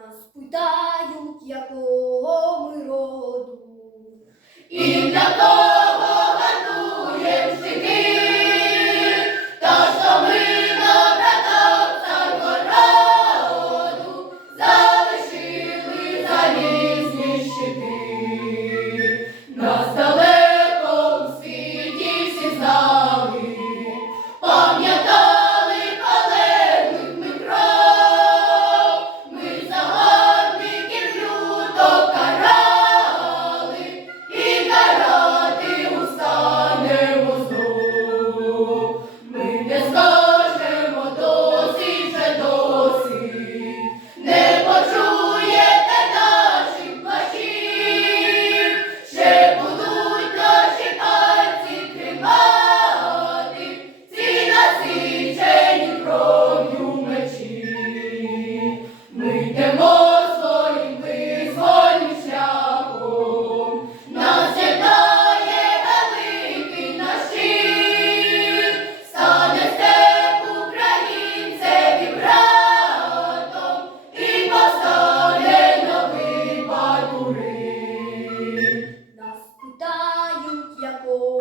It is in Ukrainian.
Нас питають, якого Батурин. Нас питають, якого